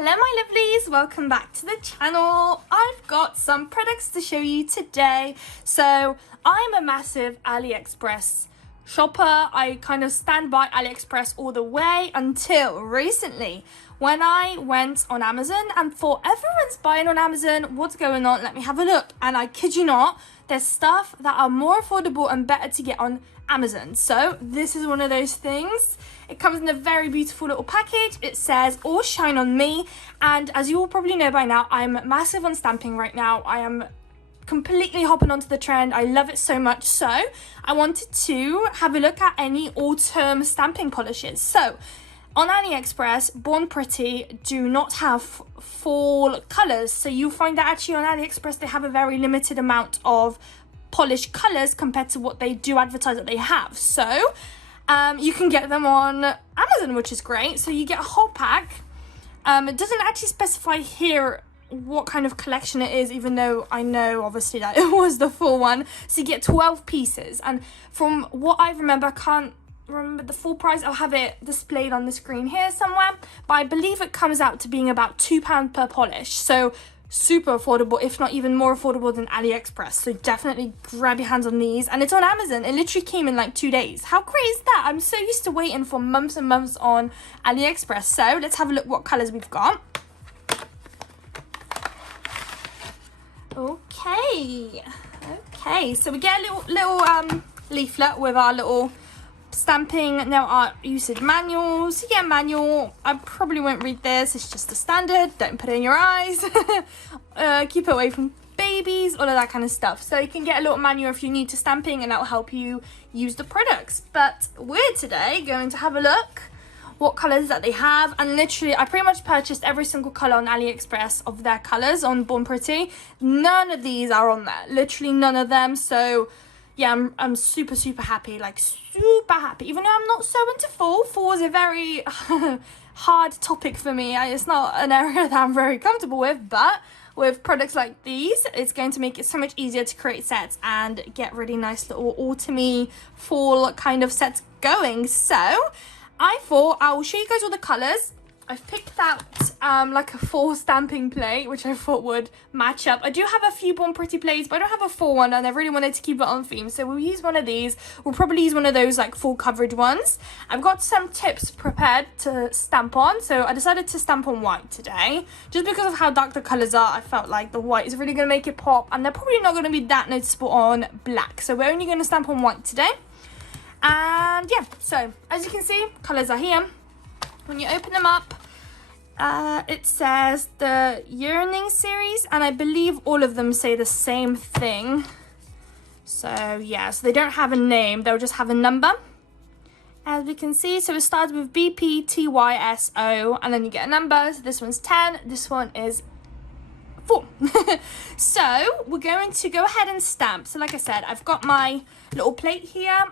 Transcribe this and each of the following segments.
Hello my lovelies, welcome back to the channel. I've got some products to show you today. So I'm a massive AliExpress shopper. I kind of stand by AliExpress all the way until recently when I went on Amazon and thought everyone's buying on Amazon, what's going on? Let me have a look. And I kid you not, there's stuff that are more affordable and better to get on Amazon. So this is one of those things. It comes in a very beautiful little package. It says all shine on me, and as you all probably know by now, I'm massive on stamping right now. I am completely hopping onto the trend. I love it so much, so I wanted to have a look at any autumn stamping polishes. So on AliExpress, Born Pretty do not have fall colors, so you'll find that actually on AliExpress they have a very limited amount of polished colors compared to what they do advertise that they have. So you can get them on Amazon, which is great. So you get a whole pack. It doesn't actually specify here what kind of collection it is, even though I know obviously that it was the full one. So you get 12 pieces, and from what I remember, I can't remember the full price. I'll have it displayed on the screen here somewhere, but I believe it comes out to being about £2 per polish. So super affordable, if not even more affordable than AliExpress. So definitely grab your hands on these, and it's on Amazon. It literally came in like 2 days. How great is that? I'm so used to waiting for months and months on AliExpress. So let's have a look what colors we've got. Okay, so we get a little leaflet with our little stamping, now our usage manual. So yeah, manual, I probably won't read this, it's just a standard, don't put it in your eyes. Keep it away from babies, all of that kind of stuff. So you can get a little manual if you're new to stamping, and that will help you use the products. But we're today going to have a look what colors that they have, and literally I pretty much purchased every single color on AliExpress of their colors on Born Pretty. None of these are on there, literally none of them. So yeah, I'm super happy, like super happy, even though I'm not so into fall. Fall is a very hard topic for me. It's not an area that I'm very comfortable with, but with products like these, it's going to make it so much easier to create sets and get really nice little autumny fall kind of sets going. So I thought I will show you guys all the colors. I've picked out like a fall stamping plate, which I thought would match up. I do have a few Born Pretty plates, but I don't have a full one, and I really wanted to keep it on theme. So we'll use one of these. We'll probably use one of those like full coverage ones. I've got some tips prepared to stamp on. So I decided to stamp on white today. Just because of how dark the colors are, I felt like the white is really going to make it pop, and they're probably not going to be that noticeable on black. So we're only going to stamp on white today. And yeah, so as you can see, colors are here. When you open them up, it says the Yearning series, and I believe all of them say the same thing. So yeah, so they don't have a name, they'll just have a number, as we can see. So it starts with BPTYSO, and then you get a number. So this one's 10, this one is 4. So we're going to go ahead and stamp. So like I said, I've got my little plate here.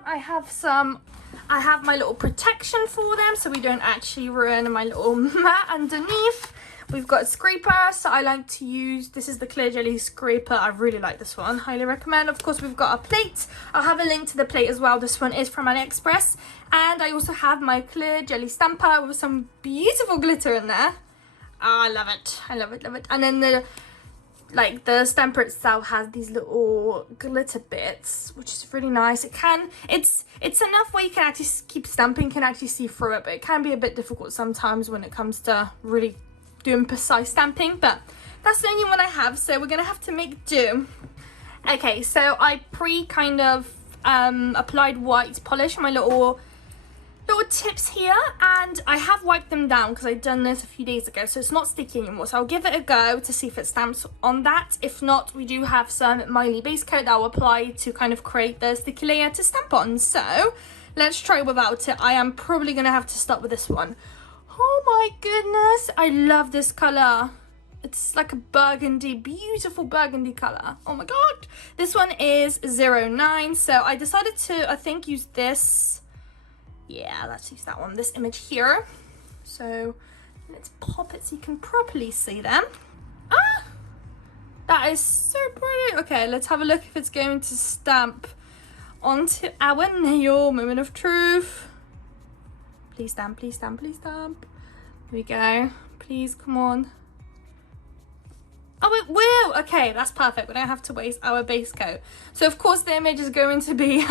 I have my little protection for them so we don't actually ruin my little mat underneath. We've got a scraper, so I like to use, this is the clear jelly scraper. I really like this one, highly recommend. Of course, we've got a plate. I'll have a link to the plate as well. This one is from AliExpress. And I also have my clear jelly stamper with some beautiful glitter in there. Oh, I love it. I love it, love it. And then the stamper itself has these little glitter bits, which is really nice. It's enough where you can actually keep stamping, can actually see through it, but it can be a bit difficult sometimes when it comes to really doing precise stamping. But that's the only one I have, so we're gonna have to make do. Okay, so I kind of applied white polish on my little tips here, and I have wiped them down because I've done this a few days ago, so it's not sticky anymore. So I'll give it a go to see if it stamps on that. If not, we do have some Miley base coat that I'll apply to kind of create the sticky layer to stamp on. So let's try without it. I am probably gonna have to start with this one. Oh my goodness, I love this color. It's like a burgundy, beautiful burgundy color. Oh my god. This one is 09, so I decided to, I think, use this. Yeah, let's use that one, this image here. So let's pop it so you can properly see them. Ah, that is so pretty. Okay, let's have a look if it's going to stamp onto our nail. Moment of truth. Please stamp, please stamp, please stamp. Here we go. Please, come on. Oh, it will. Okay, that's perfect. We don't have to waste our base coat. So of course the image is going to be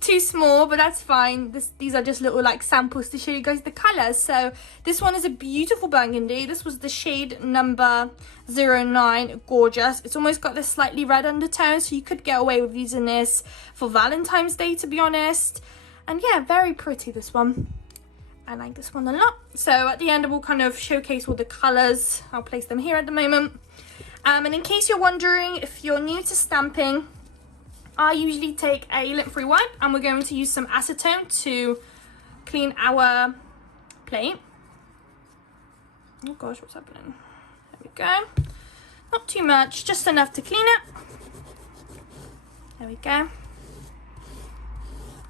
too small, but that's fine. These are just little like samples to show you guys the colors. So this one is a beautiful burgundy. This was the shade number 09. Gorgeous. It's almost got this slightly red undertone, so you could get away with using this for Valentine's Day, to be honest. And yeah, very pretty, this one. I like this one a lot. So at the end, we'll kind of showcase all the colors. I'll place them here at the moment. And in case you're wondering, if you're new to stamping, I usually take a lint-free wipe and we're going to use some acetone to clean our plate. Oh gosh, what's happening? There we go. Not too much, just enough to clean it. There we go.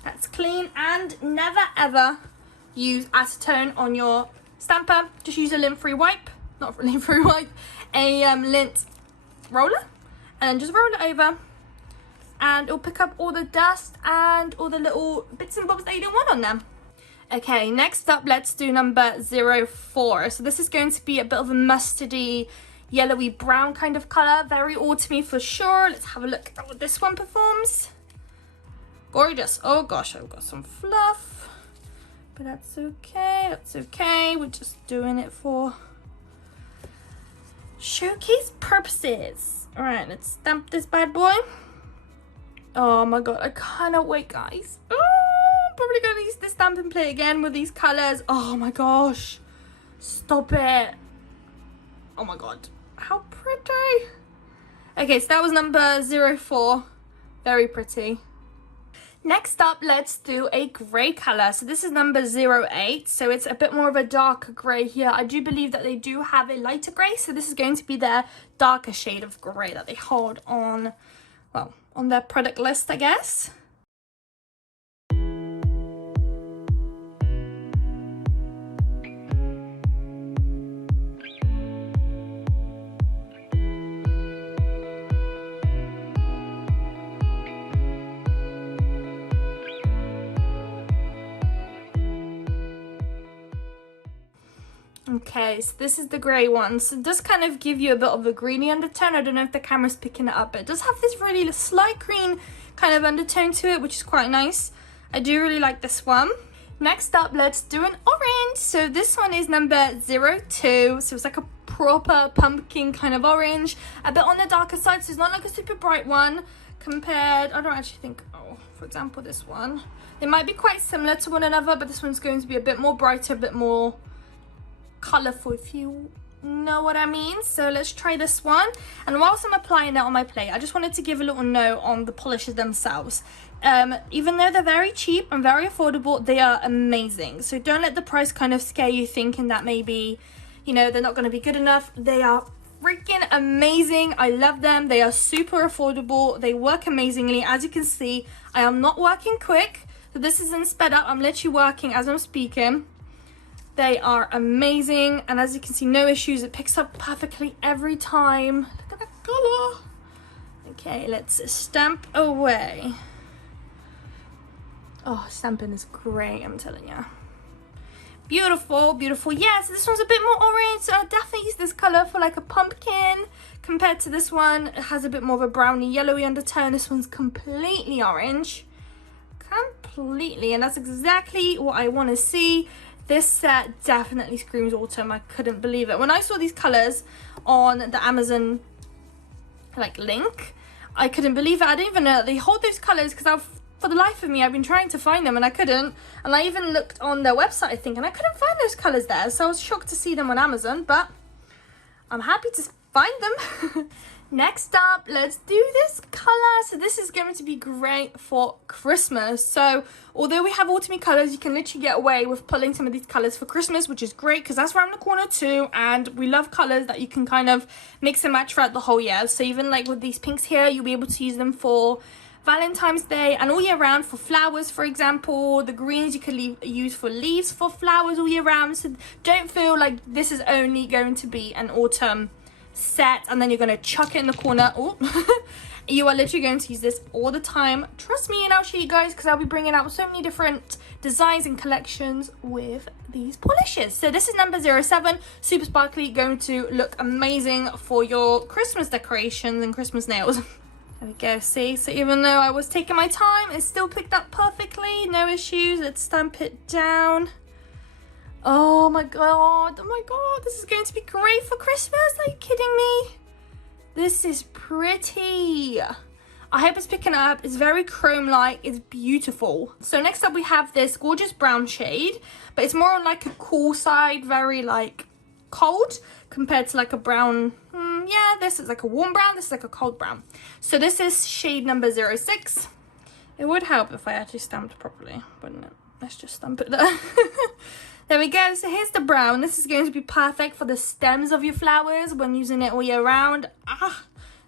That's clean, and never ever use acetone on your stamper. Just use a lint-free wipe, not a lint-free wipe, a lint roller, and just roll it over, and it'll pick up all the dust and all the little bits and bobs that you don't want on them. Okay, next up, let's do number 04. So this is going to be a bit of a mustardy, yellowy brown kind of color, very autumny for sure. Let's have a look at what this one performs. Gorgeous. Oh gosh, I've got some fluff, but that's okay. That's okay. We're just doing it for showcase purposes. All right, let's stamp this bad boy. Oh my god, I cannot wait, guys. Oh, I'm probably gonna use the stamping plate again with these colors. Oh my gosh, stop it. Oh my god, how pretty. Okay, so that was number 04. Very pretty. Next up, let's do a grey colour. So this is number 08. So it's a bit more of a darker grey here. I do believe that they do have a lighter grey. So this is going to be their darker shade of grey that they hold on, well, on their product list, I guess. Okay, so this is the grey one. So it does kind of give you a bit of a greeny undertone. I don't know if the camera's picking it up, but it does have this really slight green kind of undertone to it, which is quite nice. I do really like this one. Next up, let's do an orange. So this one is number 02. So it's like a proper pumpkin kind of orange. A bit on the darker side, so it's not like a super bright one compared, I don't actually think, oh, for example, this one. They might be quite similar to one another, but this one's going to be a bit more brighter, a bit more colorful, if you know what I mean. So let's try this one, and whilst I'm applying that on my plate, I just wanted to give a little note on the polishes themselves. Even though they're very cheap and very affordable, they are amazing. So don't let the price kind of scare you thinking that maybe, you know, they're not going to be good enough. They are freaking amazing. I love them. They are super affordable. They work amazingly. As you can see, I am not working quick, so this isn't sped up. I'm literally working as I'm speaking. They are amazing, and as you can see, no issues. It picks up perfectly every time. Look at that color. Okay, let's stamp away. Oh, stamping is great, I'm telling you. Beautiful, beautiful. Yeah, so this one's a bit more orange, so I'll definitely use this color for like a pumpkin. Compared to this one, it has a bit more of a browny yellowy undertone. This one's completely orange. Completely, and that's exactly what I want to see. This set definitely screams autumn. I couldn't believe it. When I saw these colors on the Amazon like link, I couldn't believe it. I didn't even know that they hold those colors, because for the life of me, I've been trying to find them and I couldn't. And I even looked on their website, I think, and I couldn't find those colors there. So I was shocked to see them on Amazon, but I'm happy to find them. Next up, let's do this color. So this is going to be great for Christmas. So although we have autumny colors, you can literally get away with pulling some of these colors for Christmas, which is great because that's around the corner too. And we love colors that you can kind of mix and match throughout the whole year. So even like with these pinks here, you'll be able to use them for Valentine's Day and all year round for flowers, for example. The greens you could use for leaves for flowers all year round. So don't feel like this is only going to be an autumn set and then you're going to chuck it in the corner You are literally going to use this all the time. Trust me, and I'll show you guys because I'll be bringing out so many different designs and collections with these polishes. So this is number 07, super sparkly, going to look amazing for your Christmas decorations and Christmas nails. There we go, see? So even though I was taking my time, it still picked up perfectly, no issues. Let's stamp it down. Oh my god, this is going to be great for Christmas. Are you kidding me? This is pretty. I hope it's picking up. It's very chrome-like. It's beautiful. So next up we have this gorgeous brown shade, but it's more on like a cool side, very like cold compared to like a brown. Yeah, this is like a warm brown. This is like a cold brown. So this is shade number 06. It would help if I actually stamped properly, wouldn't it? Let's just stamp it there. There we go. So here's the brown. This is going to be perfect for the stems of your flowers when using it all year round.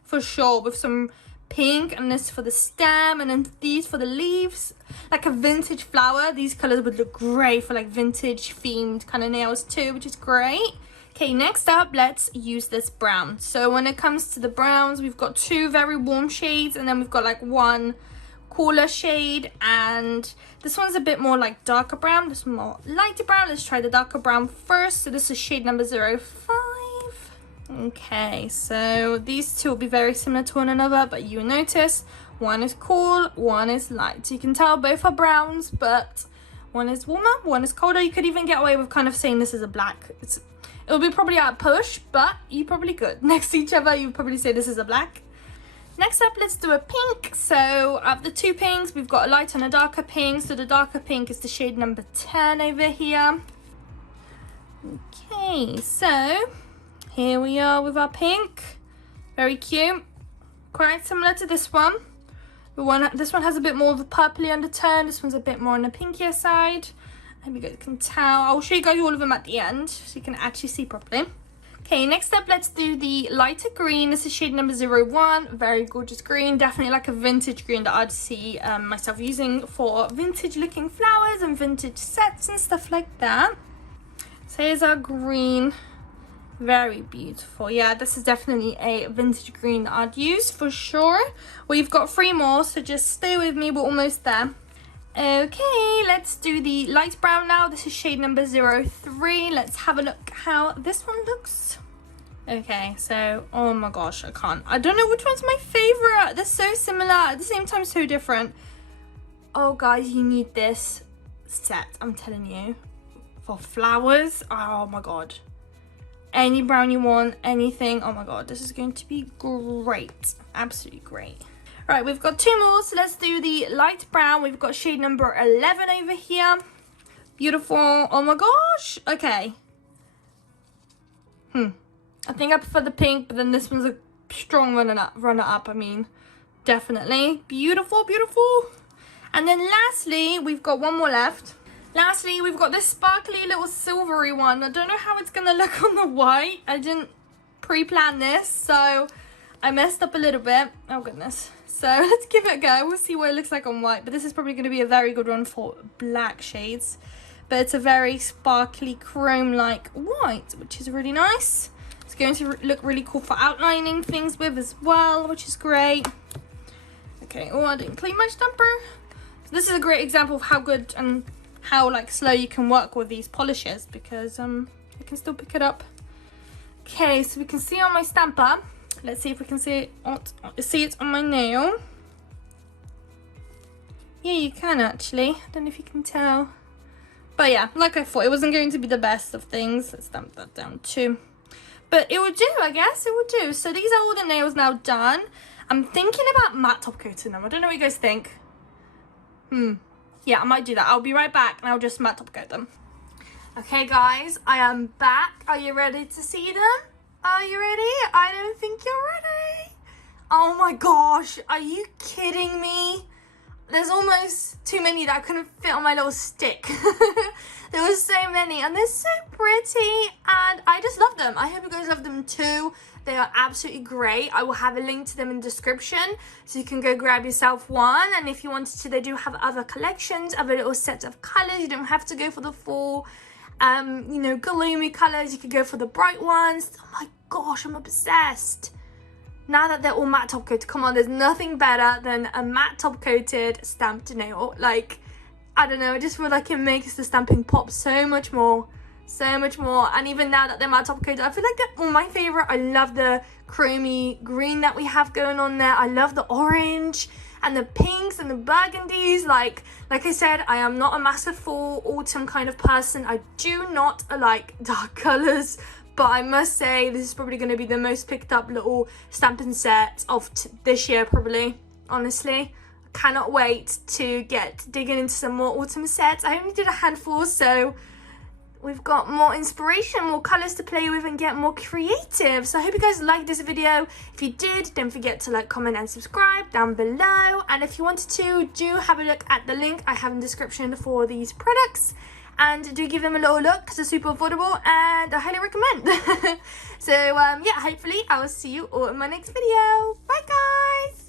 For sure, with some pink, and this for the stem, and then these for the leaves. Like a vintage flower. These colors would look great for like vintage themed kind of nails too, which is great. Okay, next up, let's use this brown. So when it comes to the browns, we've got two very warm shades, and then we've got like one cooler shade, and this one's a bit more like darker brown, this one more lighter brown. Let's try the darker brown first. So this is shade number 05. Okay, so these two will be very similar to one another, but you'll notice one is cool, one is light. So you can tell both are browns, but one is warmer, one is colder. You could even get away with kind of saying this is a black. It'll be probably out push, but you probably could. Next to each other, you'd probably say this is a black. Next up, let's do a pink. So of the two pinks, we've got a light and a darker pink. So the darker pink is the shade number 10 over here. Okay, so here we are with our pink. Very cute. Quite similar to this one. This one has a bit more of a purpley undertone. This one's a bit more on the pinkier side. I hope you guys can tell. I'll show you guys all of them at the end so you can actually see properly. Okay, next up, let's do the lighter green. This is shade number 01. Very gorgeous green. Definitely like a vintage green that I'd see myself using for vintage looking flowers and vintage sets and stuff like that. So here's our green. Very beautiful. Yeah, this is definitely a vintage green that I'd use for sure. We've got 3 more, so just stay with me. We're almost there. Okay, let's do the light brown now. This is shade number 03. Let's have a look how this one looks. Okay, so, oh my gosh, I don't know which one's my favorite. They're so similar, at the same time so different. Oh guys, you need this set, I'm telling you. For flowers, oh my god. Any brown you want, anything, oh my god, this is going to be great. Absolutely great. Right, we've got 2 more, so let's do the light brown. We've got shade number 11 over here. Beautiful. Oh my gosh. Okay. I think I prefer the pink, but then this one's a strong runner up. I mean, definitely. Beautiful, beautiful. And then lastly, we've got 1 more left. Lastly, we've got this sparkly little silvery one. I don't know how it's going to look on the white. I didn't pre-plan this, so I messed up a little bit. Oh, goodness. So let's give it a go. We'll see what it looks like on white. But this is probably going to be a very good one for black shades. But it's a very sparkly chrome-like white, which is really nice. It's going to look really cool for outlining things with as well, which is great. Okay, oh, I didn't clean my stamper. So this is a great example of how good and how like slow you can work with these polishes, because I can still pick it up. Okay, so we can see on my stamper. Let's see if we can see it on my nail. Yeah, you can actually. I don't know if you can tell. But yeah, like I thought, it wasn't going to be the best of things. Let's stamp that down too. But it would do, I guess. It would do. So these are all the nails now done. I'm thinking about matte top coating them. I don't know what you guys think. Yeah, I might do that. I'll be right back and I'll just matte top coat them. Okay, guys, I am back. Are you ready to see them? Are you ready? I don't think you're ready. Oh my gosh, are you kidding me? There's almost too many that I couldn't fit on my little stick. There was so many and they're so pretty and I just love them. I hope you guys love them too. They are absolutely great. I will have a link to them in the description so you can go grab yourself one. And if you wanted to, they do have other collections, other little sets of colors. You don't have to go for the full you know, gloomy colors. You could go for the bright ones. Oh my gosh, I'm obsessed. now that they're all matte top coated, come on, there's nothing better than a matte top coated stamped nail. Like, I don't know, I just feel like it makes the stamping pop so much more. And even now that they're matte top coated, I feel like they're all my favorite. I love the chromy green that we have going on there. I love the orange and the pinks and the burgundies. Like I said, I am not a massive fall autumn kind of person. I do not like dark colors, but I must say this is probably going to be the most picked up little stamping set of this year, probably, honestly. I cannot wait to get digging into some more autumn sets. I only did a handful, so we've got more inspiration, more colors to play with, and get more creative. So I hope you guys liked this video. If you did, don't forget to like, comment and subscribe down below. And if you wanted to, do have a look at the link I have in the description for these products, and do give them a little look because they're super affordable and I highly recommend. So yeah, hopefully I will see you all in my next video. Bye guys.